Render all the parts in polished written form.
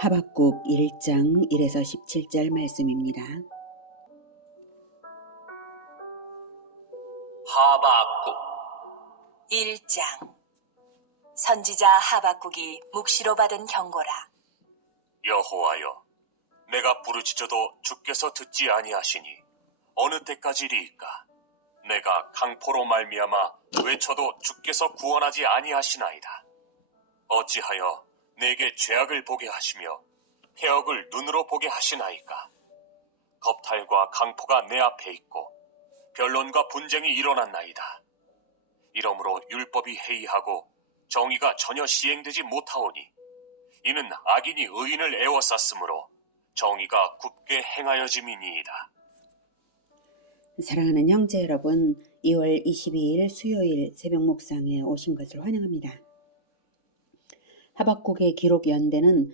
하박국 1장 1에서 17절 말씀입니다. 하박국 1장. 선지자 하박국이 묵시로 받은 경고라. 여호와여, 내가 부르짖어도 주께서 듣지 아니하시니 어느 때까지리이까? 내가 강포로 말미암아 외쳐도 주께서 구원하지 아니하시나이다. 어찌하여 내게 죄악을 보게 하시며 폐역을 눈으로 보게 하시나이까? 겁탈과 강포가 내 앞에 있고 변론과 분쟁이 일어났나이다. 이러므로 율법이 해이하고 정의가 전혀 시행되지 못하오니 이는 악인이 의인을 애워쌌으므로 정의가 굽게 행하여짐이니이다. 사랑하는 형제 여러분, 2월 22일 수요일 새벽 묵상에 오신 것을 환영합니다. 하박국의 기록 연대는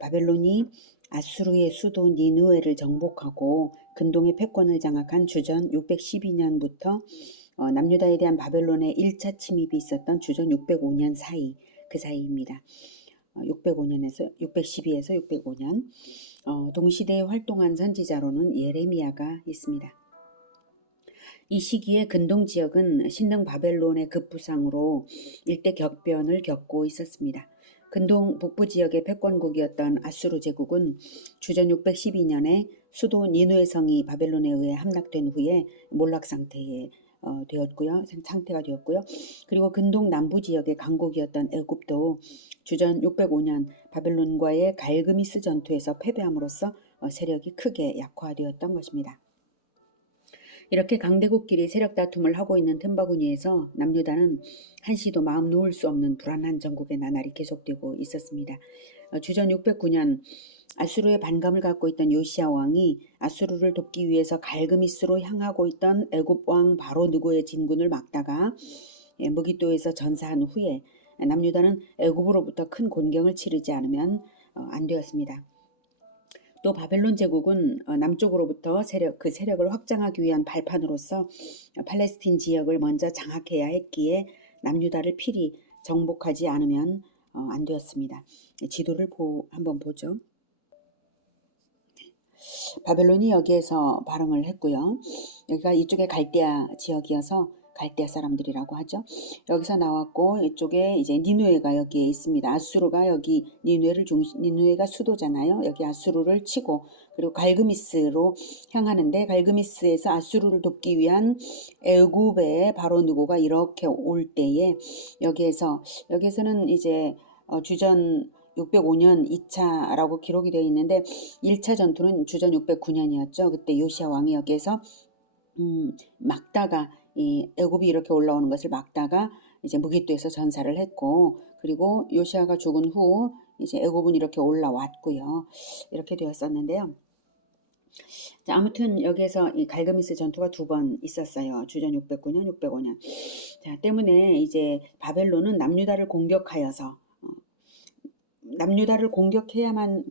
바벨론이 아수르의 수도 니느웨를 정복하고 근동의 패권을 장악한 주전 612년부터 남유다에 대한 바벨론의 1차 침입이 있었던 주전 605년 사이, 그 사이입니다. 612에서 605년. 동시대에 활동한 선지자로는 예레미야가 있습니다. 이 시기에 근동 지역은 신등 바벨론의 급부상으로 일대 격변을 겪고 있었습니다. 근동 북부 지역의 패권국이었던 아수르 제국은 주전 612년에 수도 니느웨 성이 바벨론에 의해 함락된 후에 몰락 상태가 되었고요. 그리고 근동 남부 지역의 강국이었던 애굽도 주전 605년 바벨론과의 갈그미스 전투에서 패배함으로써 세력이 크게 약화되었던 것입니다. 이렇게 강대국끼리 세력 다툼을 하고 있는 틈바구니에서 남유다는 한시도 마음 놓을 수 없는 불안한 전국의 나날이 계속되고 있었습니다. 주전 609년 아수르의 반감을 갖고 있던 요시야 왕이 아수르를 돕기 위해서 갈그미스로 향하고 있던 애굽 왕 바로 느고의 진군을 막다가 무깃도에서 전사한 후에 남유다는 애굽으로부터 큰 곤경을 치르지 않으면 안 되었습니다. 또 바벨론 제국은 남쪽으로부터 그 세력을 확장하기 위한 발판으로서 팔레스틴 지역을 먼저 장악해야 했기에 남유다를 필히 정복하지 않으면 안 되었습니다. 지도를 한번 보죠. 바벨론이 여기에서 발흥을 했고요. 여기가 이쪽에 갈대아 지역이어서 갈대아 사람들이라고 하죠. 여기서 나왔고 이쪽에 이제 니느웨가 여기에 있습니다. 아수르가 여기 니느웨가 수도잖아요. 여기 아수르를 치고 그리고 갈그미스로 향하는데 갈그미스에서 아수르를 돕기 위한 애굽의 바로 느고가 이렇게 올 때에 여기에서는 이제 주전 605년 2차라고 기록이 되어 있는데 1차 전투는 주전 609년이었죠. 그때 요시야 왕이 여기에서 막다가 이 애굽이 이렇게 올라오는 것을 막다가 이제 무깃도에서 전사를 했고 그리고 요시야가 죽은 후 이제 애굽은 이렇게 올라왔고요. 이렇게 되었었는데요. 자, 아무튼 여기에서 이 갈그미스 전투가 2번 있었어요. 주전 609년, 605년. 자, 때문에 이제 바벨론은 남유다를 공격하여서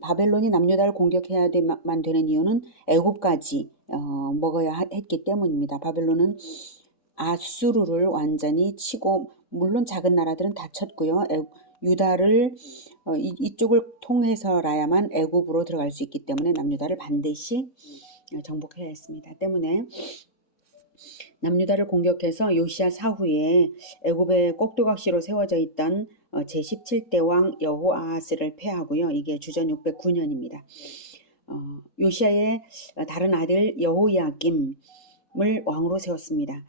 바벨론이 남유다를 공격해야만 되는 이유는 애굽까지 먹어야 했기 때문입니다. 바벨론은 아수르를 완전히 치고 물론 작은 나라들은 다 쳤고요. 유다를 이쪽을 통해서라야만 애굽으로 들어갈 수 있기 때문에 남유다를 반드시 정복해야 했습니다. 때문에 남유다를 공격해서 요시야 사후에 애굽의 꼭두각시로 세워져 있던 제17대 왕 여호아하스를 패하고요. 이게 주전 609년입니다. 요시야의 다른 아들 여호야김을 왕으로 세웠습니다.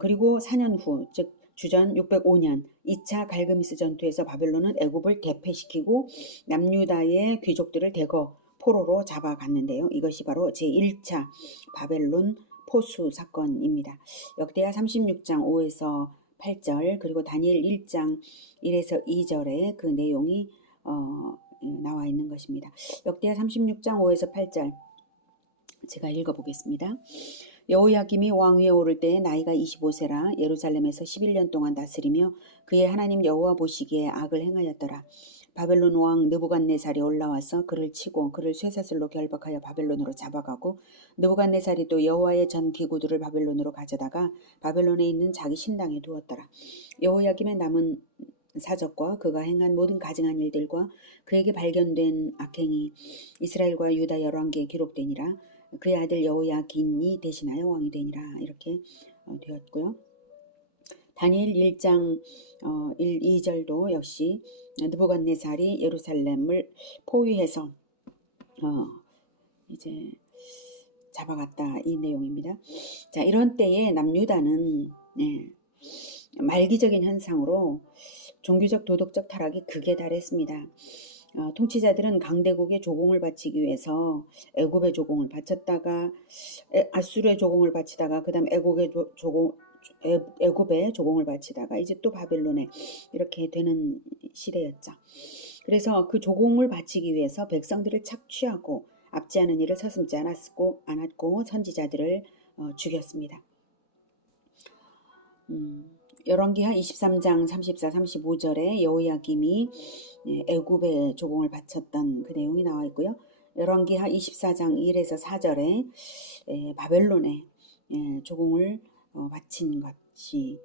그리고 4년 후, 즉 주전 605년 2차 갈그미스 전투에서 바벨론은 애굽을 대패시키고 남유다의 귀족들을 대거 포로로 잡아갔는데요. 이것이 바로 제1차 바벨론 포수 사건입니다. 역대하 36장 5에서 8절 그리고 다니엘 1장 1에서 2절에 그 내용이 나와 있는 것입니다. 역대하 36장 5에서 8절 제가 읽어보겠습니다. 여호야김이 왕위에 오를 때에 나이가 25세라 예루살렘에서 11년 동안 다스리며 그의 하나님 여호와 보시기에 악을 행하였더라. 바벨론 왕 느부갓네살이 올라와서 그를 치고 그를 쇠사슬로 결박하여 바벨론으로 잡아가고 느부갓네살이 또 여호와의 전 기구들을 바벨론으로 가져다가 바벨론에 있는 자기 신당에 두었더라. 여호야김의 남은 사적과 그가 행한 모든 가증한 일들과 그에게 발견된 악행이 이스라엘과 유다 열왕기에 기록되니라. 그의 아들 여호야긴이 대신하여 왕이 되니라. 이렇게 되었고요. 다니엘 1장 1, 2절도 역시 느부갓네살이 예루살렘을 포위해서 이제 잡아갔다 이 내용입니다. 자, 이런 때에 남유다는 말기적인 현상으로 종교적 도덕적 타락이 극에 달했습니다. 통치자들은 강대국의 조공을 바치기 위해서 애굽의 조공을 바쳤다가 아수르의 조공을 바치다가 그다음 애굽의 조공을 바치다가 이제 또 바벨론에 이렇게 되는 시대였죠. 그래서 그 조공을 바치기 위해서 백성들을 착취하고 압제하는 일을 서슴지 않았고 선지자들을 죽였습니다. 열왕기하 23장 34, 35절에 여호야김이 애굽의 조공을 바쳤던 그 내용이 나와 있고요. 열왕기하 24장 1에서 4절에 바벨론에 조공을 바친 것이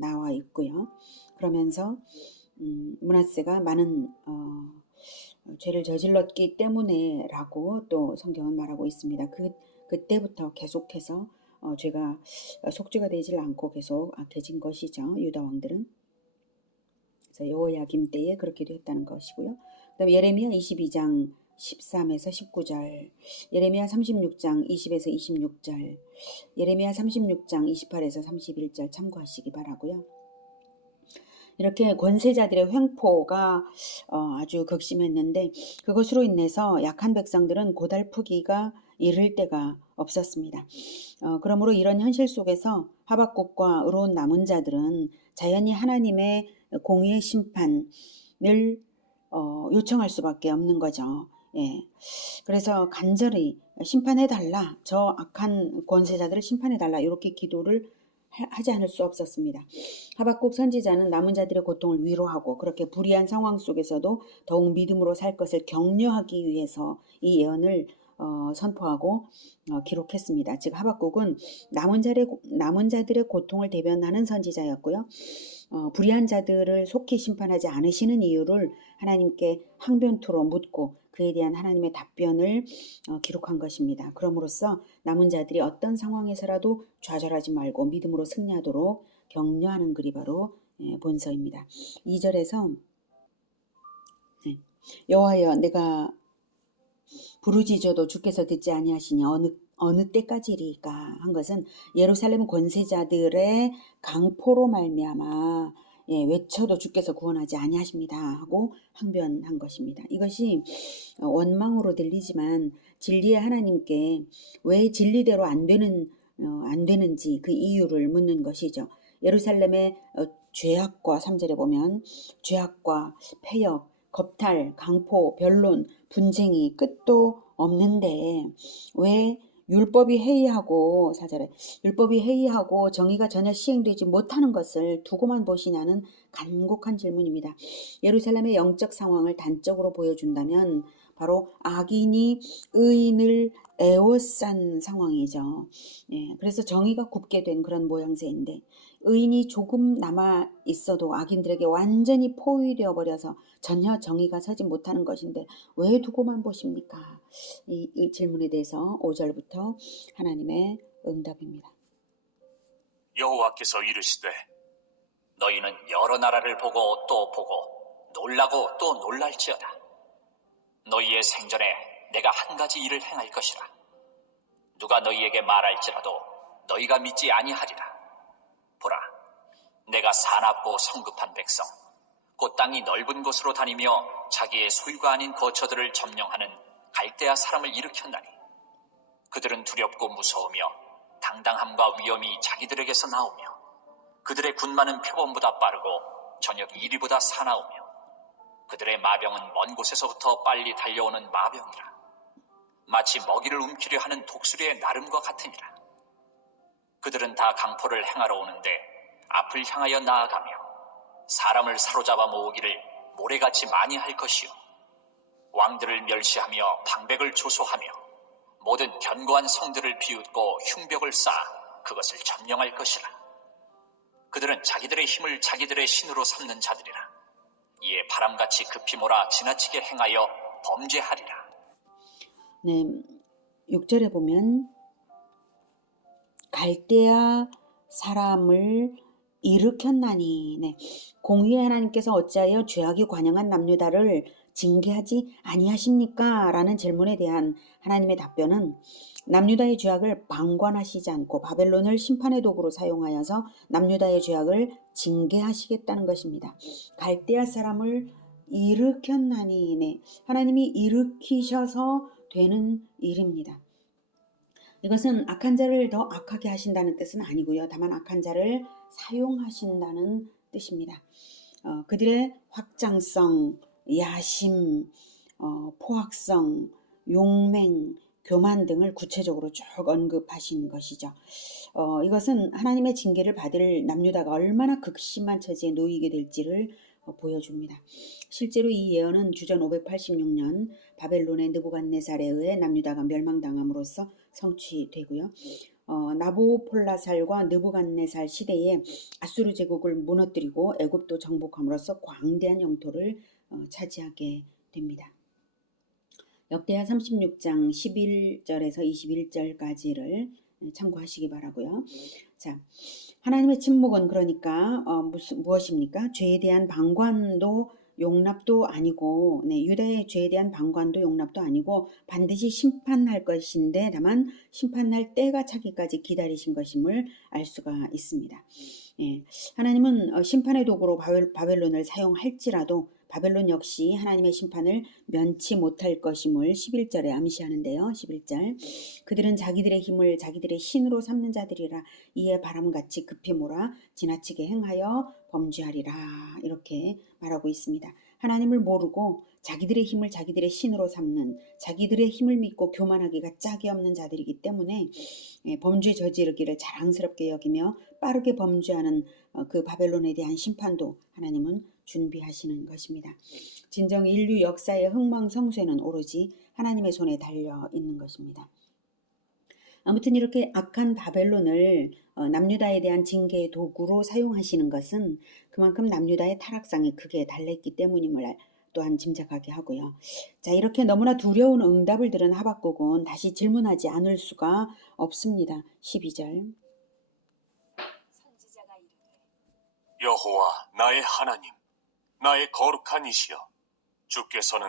나와 있고요. 그러면서 므낫세가 많은 죄를 저질렀기 때문에라고 또 성경은 말하고 있습니다. 그때부터 계속해서 죄가 속죄가 되질 않고 계속 악해진 것이죠. 유다 왕들은. 그래서 여호야김 때에 그렇게 됐다는 것이고요. 그다음 예레미야 22장 13에서 19절, 예레미야 36장 20에서 26절, 예레미야 36장 28에서 31절 참고하시기 바라고요. 이렇게 권세자들의 횡포가 아주 극심했는데 그것으로 인해서 약한 백성들은 고달프기가 이를 데가 없었습니다. 그러므로 이런 현실 속에서 하박국과 의로운 남은 자들은 자연히 하나님의 공의의 심판을 요청할 수밖에 없는 거죠. 그래서 간절히 심판해달라, 저 악한 권세자들을 심판해달라 이렇게 기도를 하지 않을 수 없었습니다. 하박국 선지자는 남은 자들의 고통을 위로하고 그렇게 불의한 상황 속에서도 더욱 믿음으로 살 것을 격려하기 위해서 이 예언을 선포하고 기록했습니다. 즉 하박국은 남은 자들의 고통을 대변하는 선지자였고요. 불의한 자들을 속히 심판하지 않으시는 이유를 하나님께 항변토로 묻고 그에 대한 하나님의 답변을 기록한 것입니다. 그럼으로써 남은 자들이 어떤 상황에서라도 좌절하지 말고 믿음으로 승리하도록 격려하는 글이 바로 본서입니다. 2절에서 여호와여 내가 부르짖어도 주께서 듣지 아니하시니 어느 때까지리까 한 것은 예루살렘 권세자들의 강포로 말미암아 외쳐도 주께서 구원하지 아니하십니다 하고 항변한 것입니다. 이것이 원망으로 들리지만 진리의 하나님께 왜 진리대로 안 되는지 그 이유를 묻는 것이죠. 예루살렘의 죄악과 3절에 보면 죄악과 폐역, 겁탈, 강포, 변론, 분쟁이 끝도 없는데 왜 율법이 해이하고 4절에 율법이 해이하고 정의가 전혀 시행되지 못하는 것을 두고만 보시냐는 간곡한 질문입니다. 예루살렘의 영적 상황을 단적으로 보여준다면 바로 악인이 의인을 에워싼 상황이죠. 그래서 정의가 굽게 된 그런 모양새인데 의인이 조금 남아 있어도 악인들에게 완전히 포위되어 버려서 전혀 정의가 서지 못하는 것인데 왜 두고만 보십니까? 이 질문에 대해서 5절부터 하나님의 응답입니다. 여호와께서 이르시되 너희는 여러 나라를 보고 또 보고 놀라고 또 놀랄지어다. 너희의 생전에 내가 한 가지 일을 행할 것이라. 누가 너희에게 말할지라도 너희가 믿지 아니하리라. 보라, 내가 사납고 성급한 백성, 곧 땅이 넓은 곳으로 다니며 자기의 소유가 아닌 거처들을 점령하는 갈대아 사람을 일으켰나니 그들은 두렵고 무서우며 당당함과 위엄이 자기들에게서 나오며 그들의 군마는 표범보다 빠르고 저녁 이리보다 사나우며 그들의 마병은 먼 곳에서부터 빨리 달려오는 마병이라. 마치 먹이를 움키려 하는 독수리의 나름과 같으니라. 그들은 다 강포를 행하러 오는데 앞을 향하여 나아가며 사람을 사로잡아 모으기를 모래같이 많이 할 것이요 왕들을 멸시하며 방백을 조소하며 모든 견고한 성들을 비웃고 흉벽을 쌓아 그것을 점령할 것이라. 그들은 자기들의 힘을 자기들의 신으로 삼는 자들이라. 이에 바람같이 급히 몰아 지나치게 행하여 범죄하리라. 네, 6절에 보면 갈대아 사람을 일으켰나니, 네, 공의의 하나님께서 어찌하여 죄악이 관영한 남유다를 징계하지 아니하십니까? 라는 질문에 대한 하나님의 답변은 남유다의 죄악을 방관하시지 않고 바벨론을 심판의 도구로 사용하여서 남유다의 죄악을 징계하시겠다는 것입니다. 갈대아 사람을 일으켰나니, 네, 하나님이 일으키셔서 되는 일입니다. 이것은 악한 자를 더 악하게 하신다는 뜻은 아니고요. 다만 악한 자를 사용하신다는 뜻입니다. 그들의 확장성, 야심, 포악성, 용맹, 교만 등을 구체적으로 쭉 언급하신 것이죠. 이것은 하나님의 징계를 받을 남유다가 얼마나 극심한 처지에 놓이게 될지를 보여줍니다. 실제로 이 예언은 주전 586년 바벨론의 느부갓네살에 의해 남유다가 멸망당함으로써 성취되고요. 나보폴라살과 느부갓네살 시대에 아수르 제국을 무너뜨리고 애굽도 정복함으로써 광대한 영토를 차지하게 됩니다. 역대하 36장 11절에서 21절까지를 참고하시기 바라고요. 자, 하나님의 침묵은 그러니까 무엇입니까? 죄에 대한 방관도 용납도 아니고, 네, 유다의 죄에 대한 방관도 용납도 아니고 반드시 심판할 것인데 다만 심판할 때가 차기까지 기다리신 것임을 알 수가 있습니다. 예, 하나님은 심판의 도구로 바벨론을 사용할지라도 바벨론 역시 하나님의 심판을 면치 못할 것임을 11절에 암시하는데요. 11절, 그들은 자기들의 힘을 자기들의 신으로 삼는 자들이라. 이에 바람같이 급히 몰아 지나치게 행하여 범죄하리라. 이렇게 말하고 있습니다. 하나님을 모르고 자기들의 힘을 자기들의 신으로 삼는, 자기들의 힘을 믿고 교만하기가 짝이 없는 자들이기 때문에 범죄 저지르기를 자랑스럽게 여기며 빠르게 범죄하는 그 바벨론에 대한 심판도 하나님은 준비하시는 것입니다. 진정 인류 역사의 흥망성쇠는 오로지 하나님의 손에 달려 있는 것입니다. 아무튼 이렇게 악한 바벨론을 남유다에 대한 징계의 도구로 사용하시는 것은 그만큼 남유다의 타락상이 크게 달렸기 때문임을 또한 짐작하게 하고요. 자, 이렇게 너무나 두려운 응답을 들은 하박국은 다시 질문하지 않을 수가 없습니다. 12절. 선지자가 이르되 여호와 나의 하나님, 나의 거룩한 이시여, 주께서는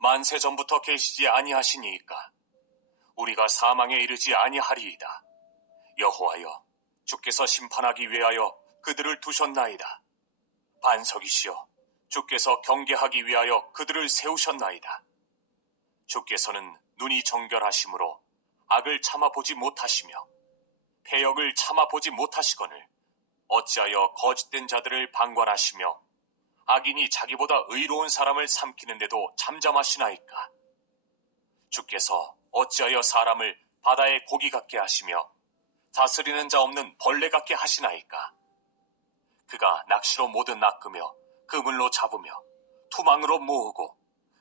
만세 전부터 계시지 아니하시니이까 우리가 사망에 이르지 아니하리이다. 여호와여, 주께서 심판하기 위하여 그들을 두셨나이다. 반석이시여, 주께서 경계하기 위하여 그들을 세우셨나이다. 주께서는 눈이 정결하심으로 악을 참아보지 못하시며 패역을 참아보지 못하시거늘 어찌하여 거짓된 자들을 방관하시며 악인이 자기보다 의로운 사람을 삼키는데도 잠잠하시나이까. 주께서 어찌하여 사람을 바다의 고기 같게 하시며 다스리는 자 없는 벌레 같게 하시나이까. 그가 낚시로 모두 낚으며 그물로 잡으며 투망으로 모으고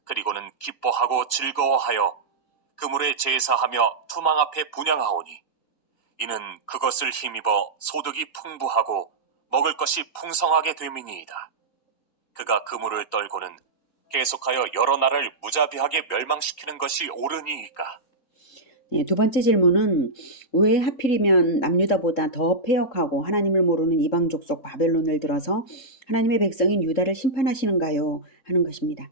그리고는 기뻐하고 즐거워하여 그물에 제사하며 투망 앞에 분향하오니 이는 그것을 힘입어 소득이 풍부하고 먹을 것이 풍성하게 됨이니이다. 그가 그물을 떨고는 계속하여 여러 나라를 무자비하게 멸망시키는 것이 옳으니이까. 네, 두 번째 질문은 왜 하필이면 남유다보다 더 패역하고 하나님을 모르는 이방 족속 바벨론을 들어서 하나님의 백성인 유다를 심판하시는가요? 하는 것입니다.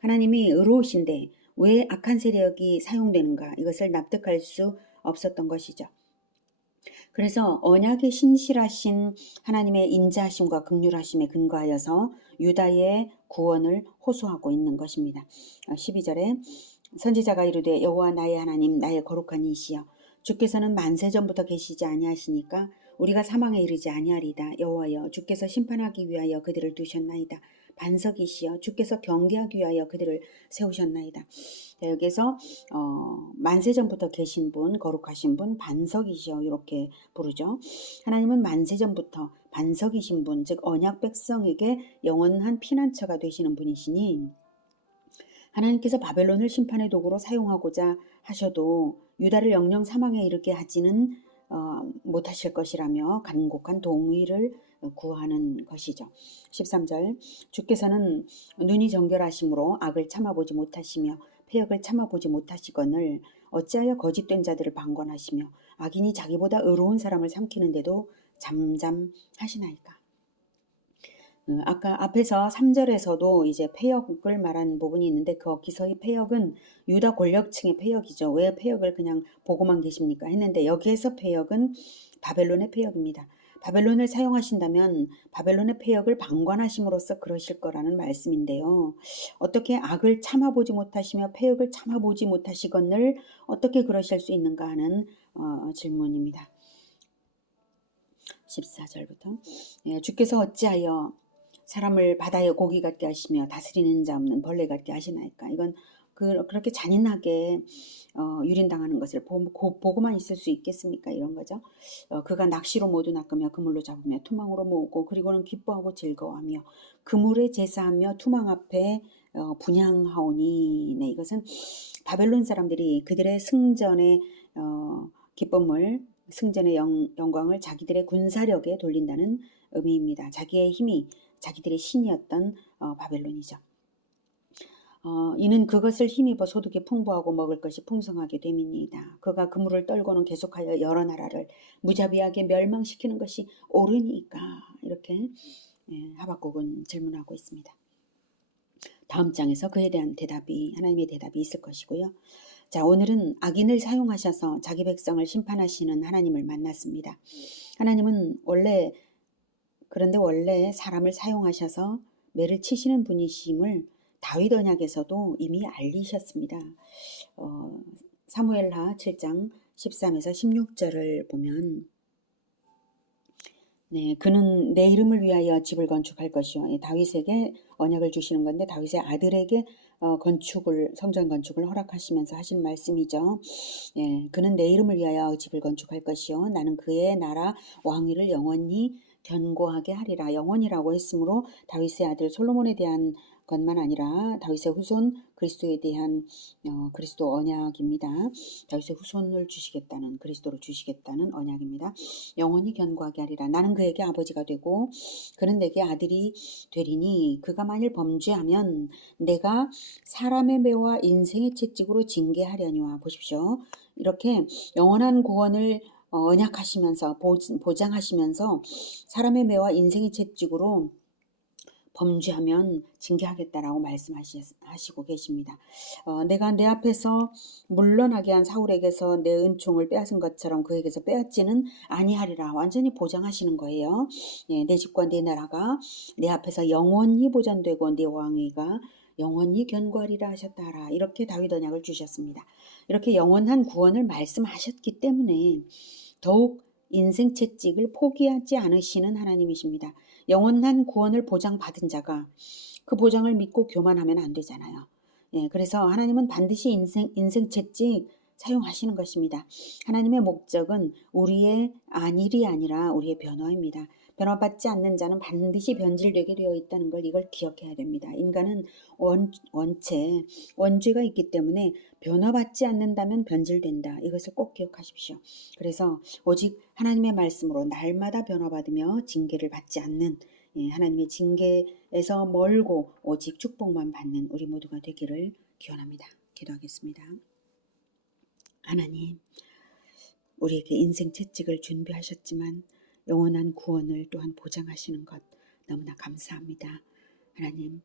하나님이 의로우신데 왜 악한 세력이 사용되는가? 이것을 납득할 수 없었던 것이죠. 그래서 언약의 신실하신 하나님의 인자하심과 긍휼하심에 근거하여서 유다의 구원을 호소하고 있는 것입니다. 12절에 선지자가 이르되 여호와 나의 하나님 나의 거룩한 이시여, 주께서는 만세 전부터 계시지 아니하시니까 우리가 사망에 이르지 아니하리이다. 여호와여, 주께서 심판하기 위하여 그들을 두셨나이다. 반석이시여 주께서 경계하기 위하여 그들을 세우셨나이다. 자, 여기서 만세전부터 계신 분, 거룩하신 분, 반석이시여 이렇게 부르죠. 하나님은 만세전부터 반석이신 분, 즉 언약 백성에게 영원한 피난처가 되시는 분이시니 하나님께서 바벨론을 심판의 도구로 사용하고자 하셔도 유다를 영영 사망에 이르게 하지는 못하실 것이라며 간곡한 동의를 구하는 것이죠. 13절 주께서는 눈이 정결하심으로 악을 참아보지 못하시며 패역을 참아보지 못하시거늘 어찌하여 거짓된 자들을 방관하시며 악인이 자기보다 의로운 사람을 삼키는데도 잠잠하시나이까. 아까 앞에서 3절에서도 이제 패역을 말한 부분이 있는데 거기서의 패역은 유다 권력층의 패역이죠. 왜 패역을 그냥 보고만 계십니까? 했는데 여기에서 패역은 바벨론의 패역입니다. 바벨론을 사용하신다면 바벨론의 패역을 방관하심으로써 그러실 거라는 말씀인데요. 어떻게 악을 참아보지 못하시며 패역을 참아보지 못하시거늘 어떻게 그러실 수 있는가 하는 질문입니다. 14절부터 주께서 어찌하여 사람을 바다의 고기 같게 하시며 다스리는 자 없는 벌레 같게 하시나이까. 이건 그렇게 잔인하게 유린당하는 것을 보고만 있을 수 있겠습니까? 이런 거죠. 그가 낚시로 모두 낚으며 그물로 잡으며 투망으로 모으고 그리고는 기뻐하고 즐거워하며 그물에 제사하며 투망 앞에 분향하오니. 네, 이것은 바벨론 사람들이 그들의 승전의 기쁨을 승전의 영광을 자기들의 군사력에 돌린다는 의미입니다. 자기의 힘이 자기들의 신이었던 바벨론이죠. 이는 그것을 힘입어 소득이 풍부하고 먹을 것이 풍성하게 됨이니이다. 그가 그물을 떨고는 계속하여 여러 나라를 무자비하게 멸망시키는 것이 옳으니까. 이렇게 하박국은 질문하고 있습니다. 다음 장에서 그에 대한 대답이 하나님의 대답이 있을 것이고요. 자, 오늘은 악인을 사용하셔서 자기 백성을 심판하시는 하나님을 만났습니다. 하나님은 그런데 원래 사람을 사용하셔서 매를 치시는 분이심을 다윗 언약에서도 이미 알리셨습니다. 사무엘하 7장 13에서 16절을 보면 네, 그는 내 이름을 위하여 집을 건축할 것이요. 다윗에게 언약을 주시는 건데 다윗의 아들에게 성전 건축을 허락하시면서 하신 말씀이죠. 예, 그는 내 이름을 위하여 집을 건축할 것이요. 나는 그의 나라 왕위를 영원히 견고하게 하리라. 영원이라고 했으므로 다윗의 아들 솔로몬에 대한 것만 아니라 다윗의 후손 그리스도에 대한 그리스도 언약입니다. 다윗의 후손을 주시겠다는 그리스도를 주시겠다는 언약입니다. 영원히 견고하게 하리라. 나는 그에게 아버지가 되고 그는 내게 아들이 되리니 그가 만일 범죄하면 내가 사람의 매와 인생의 채찍으로 징계하려니와. 보십시오. 이렇게 영원한 구원을 언약하시면서 보장하시면서 사람의 매와 인생의 채찍으로 범죄하면 징계하겠다라고 말씀하시고 계십니다. 내가 내 앞에서 물러나게 한 사울에게서 내 은총을 빼앗은 것처럼 그에게서 빼앗지는 아니하리라. 완전히 보장하시는 거예요. 예, 내 집과 내 나라가 내 앞에서 영원히 보존되고 내 왕위가 영원히 견고하리라 하셨다라. 이렇게 다윗 언약을 주셨습니다. 이렇게 영원한 구원을 말씀하셨기 때문에 더욱 인생 채찍을 포기하지 않으시는 하나님이십니다. 영원한 구원을 보장받은 자가 그 보장을 믿고 교만하면 안 되잖아요. 예, 그래서 하나님은 반드시 인생 채찍 사용하시는 것입니다. 하나님의 목적은 우리의 안일이 아니라 우리의 변화입니다. 변화받지 않는 자는 반드시 변질되게 되어 있다는 걸 이걸 기억해야 됩니다. 인간은 원죄가 있기 때문에 변화받지 않는다면 변질된다. 이것을 꼭 기억하십시오. 그래서 오직 하나님의 말씀으로 날마다 변화받으며 징계를 받지 않는 하나님의 징계에서 멀고 오직 축복만 받는 우리 모두가 되기를 기원합니다. 기도하겠습니다. 하나님, 우리에게 인생 채찍을 준비하셨지만 영원한 구원을 또한 보장하시는 것 너무나 감사합니다. 하나님,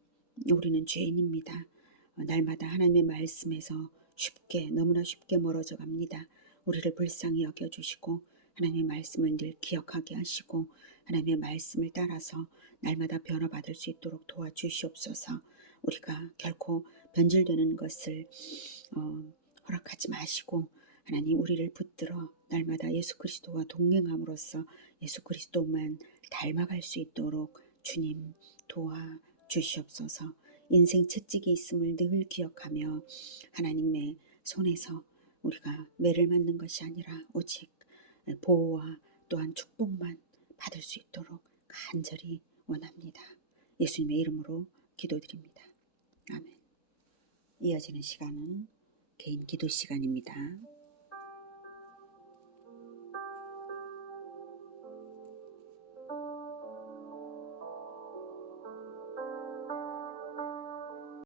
우리는 죄인입니다. 날마다 하나님의 말씀에서 너무나 쉽게 멀어져 갑니다. 우리를 불쌍히 여겨주시고 하나님의 말씀을 늘 기억하게 하시고 하나님의 말씀을 따라서 날마다 변화받을 수 있도록 도와주시옵소서. 우리가 결코 변질되는 것을 허락하지 마시고 하나님 우리를 붙들어 날마다 예수 그리스도와 동행함으로써 예수 그리스도만 닮아갈 수 있도록 주님 도와 주시옵소서. 인생 채찍이 있음을 늘 기억하며 하나님의 손에서 우리가 매를 맞는 것이 아니라 오직 보호와 또한 축복만 받을 수 있도록 간절히 원합니다. 예수님의 이름으로 기도드립니다. 아멘. 이어지는 시간은 개인 기도 시간입니다.